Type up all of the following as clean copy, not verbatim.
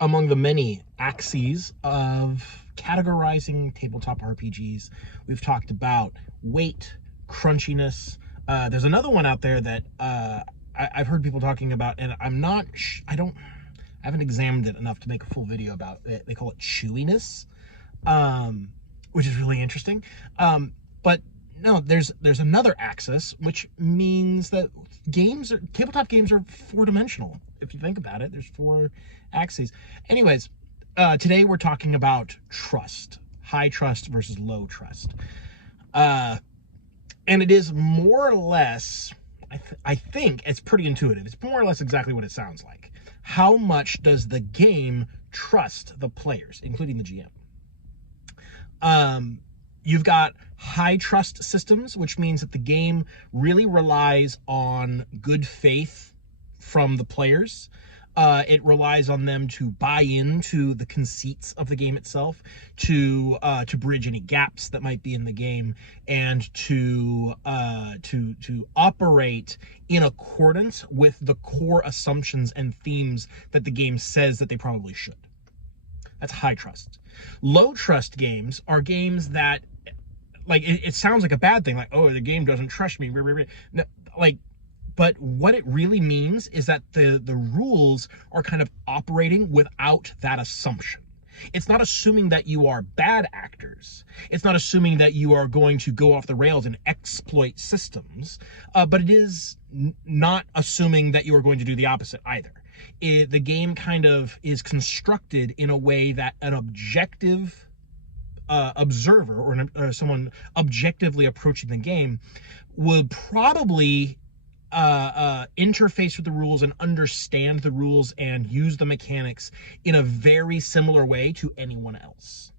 among the many axes of categorizing tabletop RPGs. We've talked about weight, crunchiness. There's another one out there that I've heard people talking about, and I haven't examined it enough to make a full video about it. They call it chewiness, which is really interesting. But no, there's another axis, which means that tabletop games are four-dimensional. If you think about it, there's four axes. Anyways, today we're talking about trust, high trust versus low trust. And it is more or less, I think it's pretty intuitive. It's more or less exactly what it sounds like. How much does the game trust the players, including the GM? You've got high trust systems, which means that the game really relies on good faith from the players. It relies on them to buy into the conceits of the game itself, to bridge any gaps that might be in the game, and to operate in accordance with the core assumptions and themes that the game says that they probably should. That's high trust. Low trust games are games that, like, it sounds like a bad thing, like, oh, the game doesn't trust me. No, like, but what it really means is that the rules are kind of operating without that assumption. It's not assuming that you are bad actors. It's not assuming that you are going to go off the rails and exploit systems, but it is not assuming that you are going to do the opposite either. The game kind of is constructed in a way that an objective observer or someone objectively approaching the game would probably interface with the rules and understand the rules and use the mechanics in a very similar way to anyone else.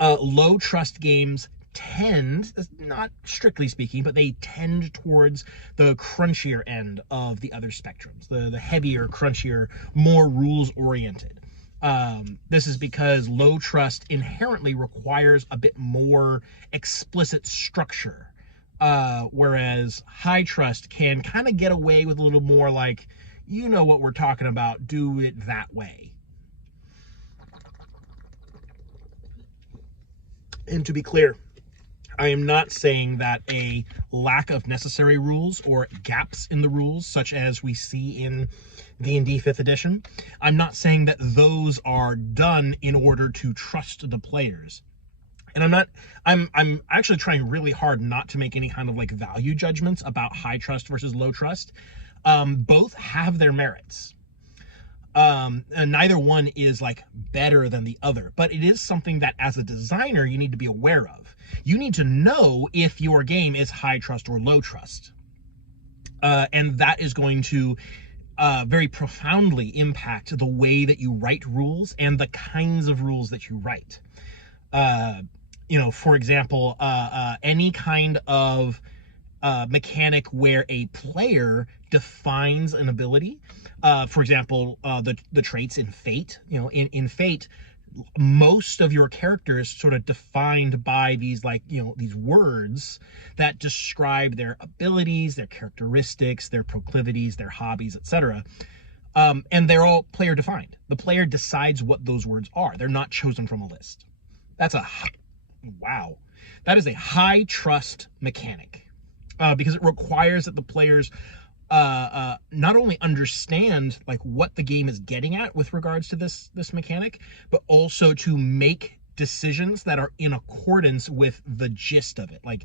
Low trust games tend, not strictly speaking, but they tend towards the crunchier end of the other spectrums, the heavier, crunchier, more rules oriented. This is because low trust inherently requires a bit more explicit structure, whereas high trust can kind of get away with a little more like, you know what we're talking about, do it that way. And to be clear, I am not saying that a lack of necessary rules or gaps in the rules, such as we see in D&D 5th edition, I'm not saying that those are done in order to trust the players. And I'm actually trying really hard not to make any kind of like value judgments about high trust versus low trust. Both have their merits. And neither one is like better than the other, but it is something that as a designer you need to be aware of. You need to know if your game is high trust or low trust, and that is going to very profoundly impact the way that you write rules and the kinds of rules that you write. For example, any kind of mechanic where a player defines an ability. For example, the traits in Fate. In Fate, most of your characters sort of defined by these these words that describe their abilities, their characteristics, their proclivities, their hobbies, etc. And they're all player defined. The player decides what those words are. They're not chosen from a list. Wow. That is a high trust mechanic. Because it requires that the players not only understand like what the game is getting at with regards to this mechanic, but also to make decisions that are in accordance with the gist of it, like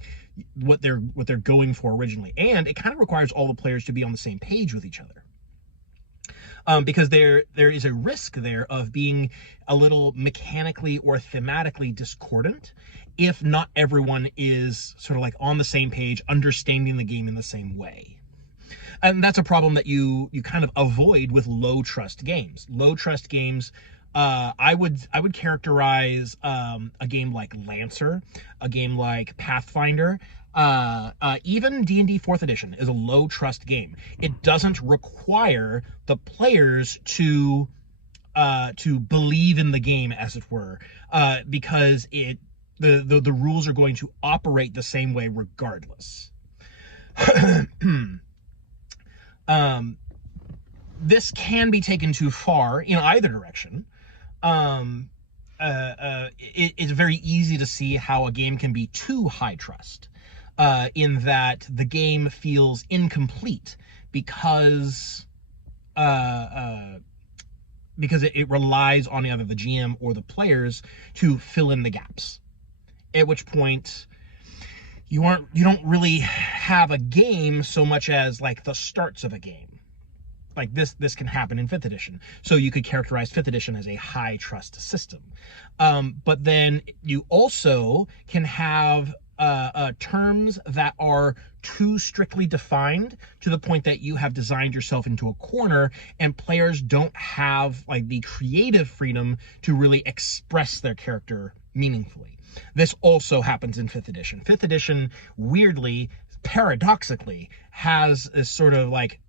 what they're going for originally. And it kind of requires all the players to be on the same page with each other. Because there is a risk there of being a little mechanically or thematically discordant if not everyone is sort of like on the same page, understanding the game in the same way. And that's a problem that you kind of avoid with low trust games. Low trust games, I would characterize a game like Lancer, a game like Pathfinder, even D&D 4th edition is a low trust game. It doesn't require the players to believe in the game, as it were, because the rules are going to operate the same way regardless. this can be taken too far in either direction. It's very easy to see how a game can be too high trust, in that the game feels incomplete because uh, uh, it relies on either the GM or the players to fill in the gaps. At which point you don't really have a game so much as like the starts of a game. Like this can happen in 5th edition. So you could characterize 5th edition as a high trust system. But then you also can have terms that are too strictly defined to the point that you have designed yourself into a corner, and players don't have like the creative freedom to really express their character meaningfully. This also happens in 5th edition. 5th edition, weirdly, paradoxically, has this sort of like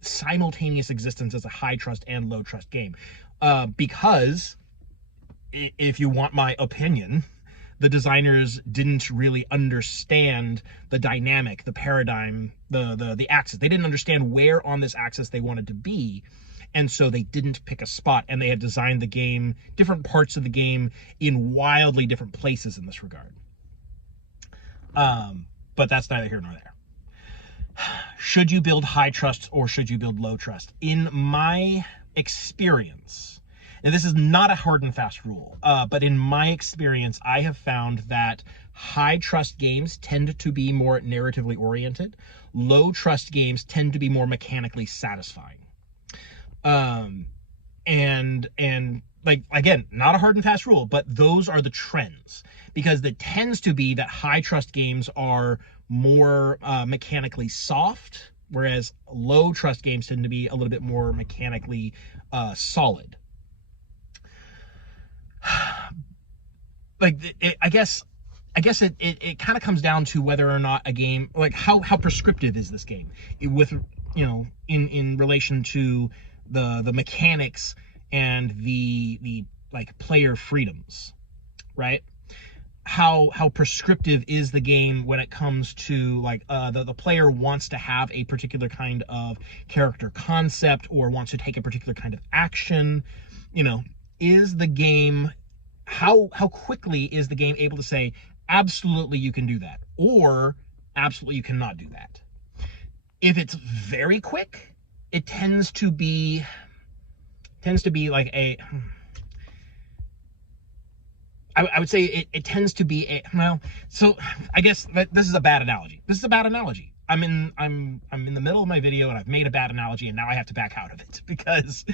simultaneous existence as a high trust and low trust game. Because if you want my opinion, the designers didn't really understand the dynamic, the paradigm, the axis. They didn't understand where on this axis they wanted to be. And so they didn't pick a spot, and they had designed the game, different parts of the game, in wildly different places in this regard. But that's neither here nor there. Should you build high trust or should you build low trust? In my experience, and this is not a hard and fast rule, but in my experience, I have found that high trust games tend to be more narratively oriented. Low trust games tend to be more mechanically satisfying. And like, again, not a hard and fast rule, but those are the trends, because it tends to be that high trust games are more mechanically soft, whereas low trust games tend to be a little bit more mechanically solid. Like, I guess it kind of comes down to whether or not a game, like how prescriptive is this game with, in relation to the mechanics and the like player freedoms, right? How prescriptive is the game when it comes to like the player wants to have a particular kind of character concept or wants to take a particular kind of action. Is the game, how quickly is the game able to say absolutely you can do that, or absolutely you cannot do that? If it's very quick, it tends to be like a, I would say it tends to be a, well, so I guess that this is a bad analogy. I'm in the middle of my video and I've made a bad analogy, and now I have to back out of it because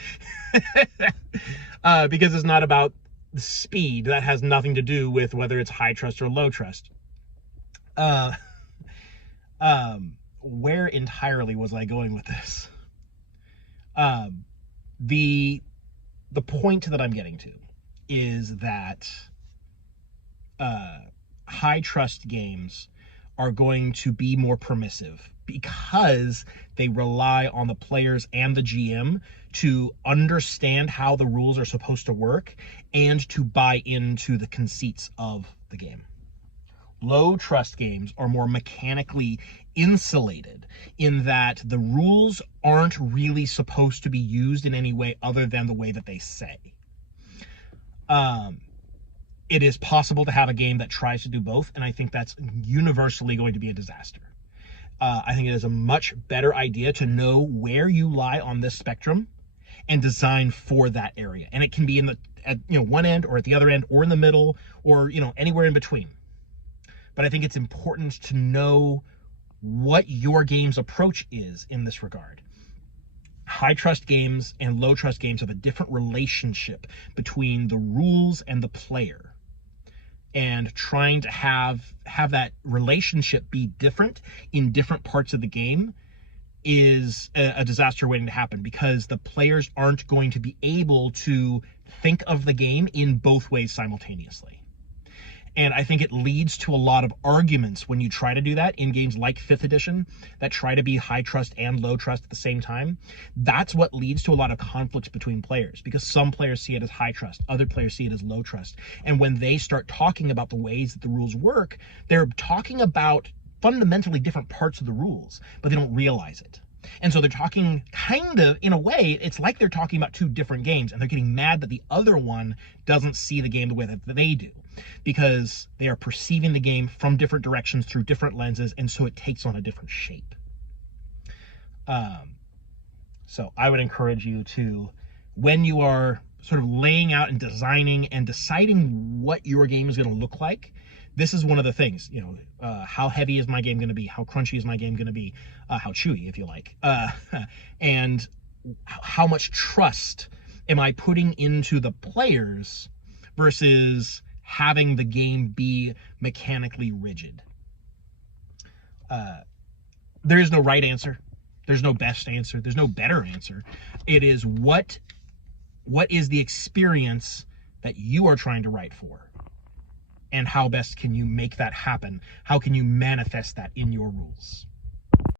because it's not about the speed. That has nothing to do with whether it's high trust or low trust. Where entirely was I going with this? The point that I'm getting to is that high trust games are going to be more permissive because they rely on the players and the GM to understand how the rules are supposed to work and to buy into the conceits of the game. Low trust games are more mechanically insulated in that the rules aren't really supposed to be used in any way other than the way that they say. It is possible to have a game that tries to do both, and I think that's universally going to be a disaster. I think it is a much better idea to know where you lie on this spectrum and design for that area. And it can be at one end or at the other end or in the middle or anywhere in between. But I think it's important to know what your game's approach is in this regard. High trust games and low trust games have a different relationship between the rules and the player. And trying to have that relationship be different in different parts of the game is a disaster waiting to happen, because the players aren't going to be able to think of the game in both ways simultaneously. And I think it leads to a lot of arguments when you try to do that in games like 5th edition that try to be high trust and low trust at the same time. That's what leads to a lot of conflicts between players, because some players see it as high trust, other players see it as low trust. And when they start talking about the ways that the rules work, they're talking about fundamentally different parts of the rules, but they don't realize it. And so they're talking kind of, in a way, it's like they're talking about two different games, and they're getting mad that the other one doesn't see the game the way that they do, because they are perceiving the game from different directions through different lenses, and so it takes on a different shape. So I would encourage you to, when you are sort of laying out and designing and deciding what your game is going to look like, this is one of the things, how heavy is my game going to be? How crunchy is my game going to be? How chewy, if you like. And how much trust am I putting into the players versus having the game be mechanically rigid? There is no right answer. There's no best answer. There's no better answer. It is what is the experience that you are trying to write for? And how best can you make that happen? How can you manifest that in your rules?